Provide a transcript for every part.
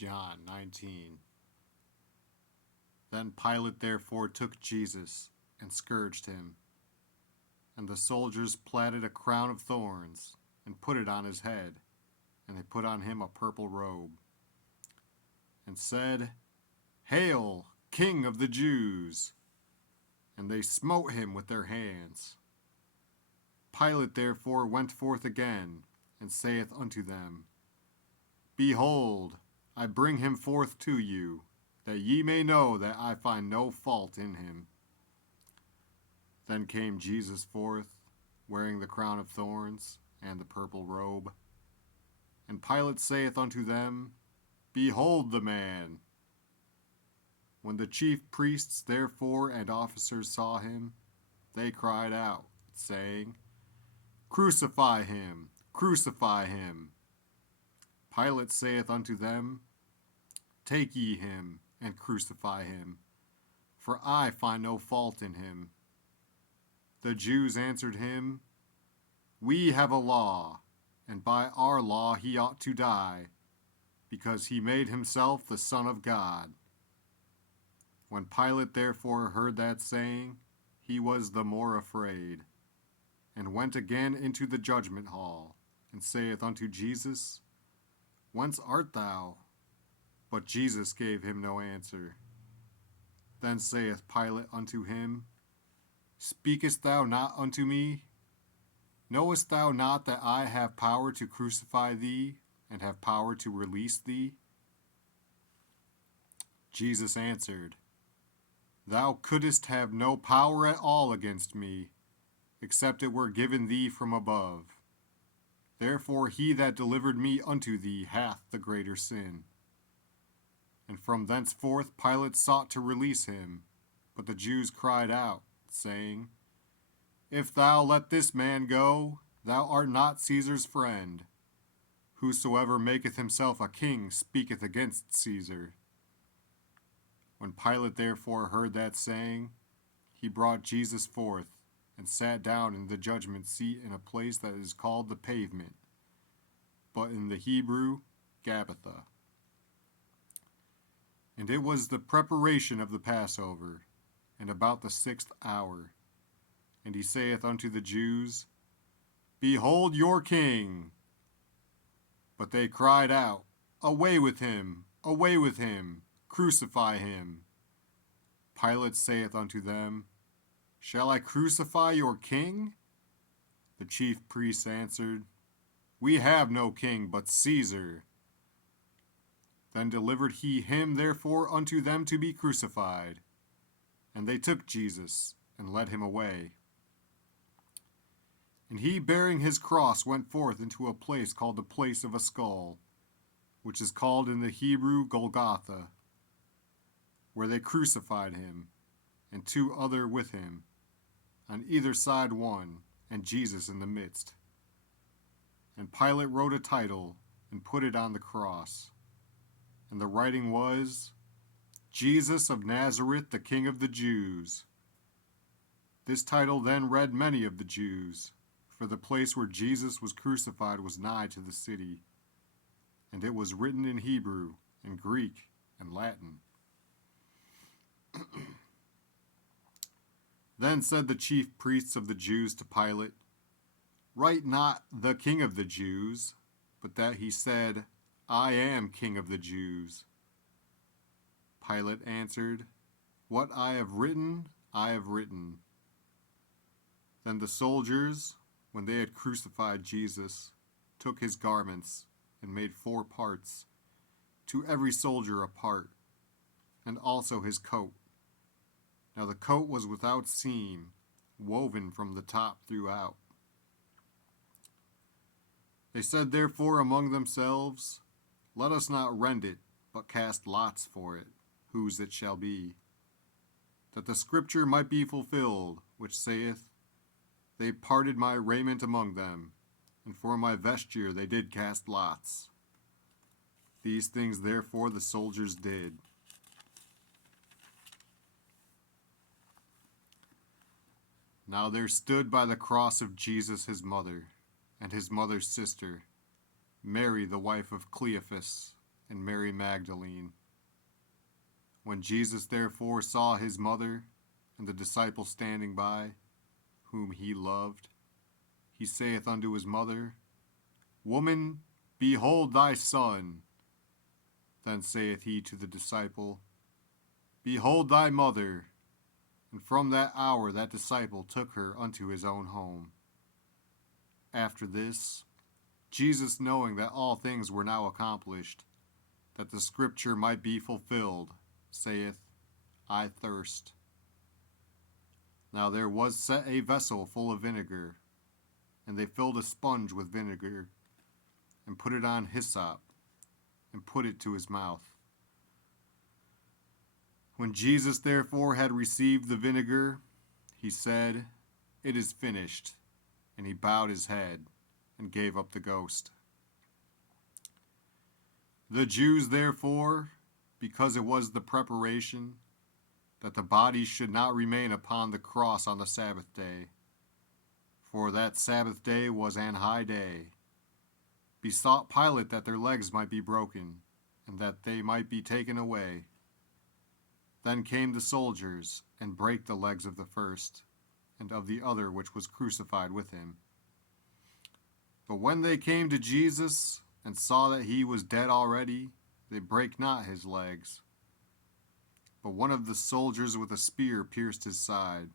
John 19. Then Pilate therefore took Jesus and scourged him. And the soldiers platted a crown of thorns and put it on his head, and they put on him a purple robe, and said, Hail, King of the Jews! And they smote him with their hands. Pilate therefore went forth again, and saith unto them, Behold, I bring him forth to you, that ye may know that I find no fault in him. Then came Jesus forth, wearing the crown of thorns and the purple robe. And Pilate saith unto them, Behold the man! When the chief priests therefore and officers saw him, they cried out, saying, Crucify him! Crucify him! Pilate saith unto them, Take ye him, and crucify him, for I find no fault in him. The Jews answered him, We have a law, and by our law he ought to die, because he made himself the Son of God. When Pilate therefore heard that saying, he was the more afraid, and went again into the judgment hall, and saith unto Jesus, Whence art thou? But Jesus gave him no answer. Then saith Pilate unto him, Speakest thou not unto me? Knowest thou not that I have power to crucify thee, and have power to release thee? Jesus answered, Thou couldst have no power at all against me, except it were given thee from above. Therefore he that delivered me unto thee hath the greater sin. And from thenceforth Pilate sought to release him, but the Jews cried out, saying, If thou let this man go, thou art not Caesar's friend. Whosoever maketh himself a king speaketh against Caesar. When Pilate therefore heard that saying, he brought Jesus forth, and sat down in the judgment seat in a place that is called the Pavement, but in the Hebrew, Gabbatha. And it was the preparation of the Passover, and about the 6th hour. And he saith unto the Jews, Behold your king! But they cried out, Away with him! Away with him! Crucify him! Pilate saith unto them, Shall I crucify your king? The chief priests answered, We have no king but Caesar. Then delivered he him therefore unto them to be crucified. And they took Jesus, and led him away. And he, bearing his cross, went forth into a place called the place of a skull, which is called in the Hebrew Golgotha, where they crucified him, and two other with him, on either side one, and Jesus in the midst. And Pilate wrote a title, and put it on the cross. And the writing was, Jesus of Nazareth, the King of the Jews. This title then read many of the Jews, for the place where Jesus was crucified was nigh to the city, and it was written in Hebrew, and Greek, and Latin. Then said the chief priests of the Jews to Pilate, Write not the King of the Jews, but that he said, I am King of the Jews. Pilate answered, What I have written, I have written. Then the soldiers, when they had crucified Jesus, took his garments, and made 4 parts, to every soldier a part, and also his coat. Now the coat was without seam, woven from the top throughout. They said therefore among themselves, Let us not rend it, but cast lots for it, whose it shall be, that the scripture might be fulfilled, which saith, They parted my raiment among them, and for my vesture they did cast lots. These things therefore the soldiers did. Now there stood by the cross of Jesus his mother, and his mother's sister, Mary the wife of Cleophas, and Mary Magdalene. When Jesus therefore saw his mother and the disciple standing by, whom he loved, he saith unto his mother, Woman, behold thy son. Then saith he to the disciple, Behold thy mother. And from that hour that disciple took her unto his own home. After this, Jesus, knowing that all things were now accomplished, that the scripture might be fulfilled, saith, I thirst. Now there was set a vessel full of vinegar, and they filled a sponge with vinegar, and put it on hyssop, and put it to his mouth. When Jesus therefore had received the vinegar, he said, It is finished. And he bowed his head and gave up the ghost. The Jews therefore, because it was the preparation, that the body should not remain upon the cross on the Sabbath day, for that Sabbath day was an high day, besought Pilate that their legs might be broken, and that they might be taken away. Then came the soldiers, and brake the legs of the first, and of the other which was crucified with him. But when they came to Jesus, and saw that he was dead already, they brake not his legs. But one of the soldiers with a spear pierced his side,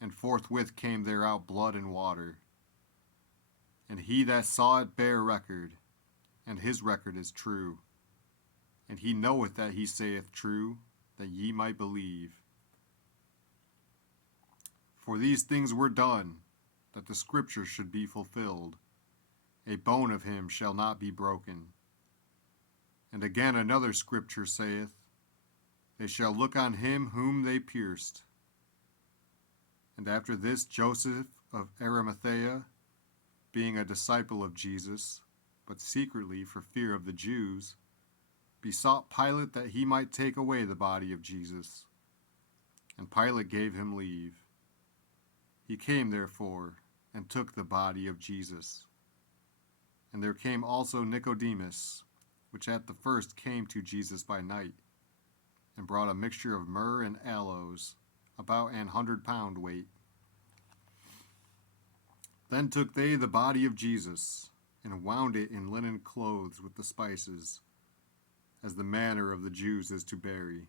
and forthwith came there out blood and water. And he that saw it bare record, and his record is true. And he knoweth that he saith true, that ye might believe. For these things were done, that the scripture should be fulfilled. A bone of him shall not be broken. And again another scripture saith, They shall look on him whom they pierced. And after this Joseph of Arimathea, being a disciple of Jesus, but secretly for fear of the Jews, besought Pilate that he might take away the body of Jesus. And Pilate gave him leave. He came therefore, and took the body of Jesus. And there came also Nicodemus, which at the first came to Jesus by night, and brought a mixture of myrrh and aloes, about 100 pound weight. Then took they the body of Jesus, and wound it in linen clothes with the spices, as the manner of the Jews is to bury.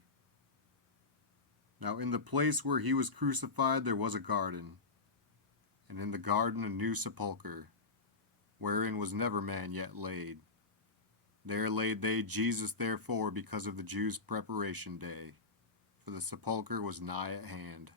Now in the place where he was crucified there was a garden, and in the garden a new sepulchre, wherein was never man yet laid. There laid they Jesus therefore because of the Jews' preparation day, for the sepulchre was nigh at hand.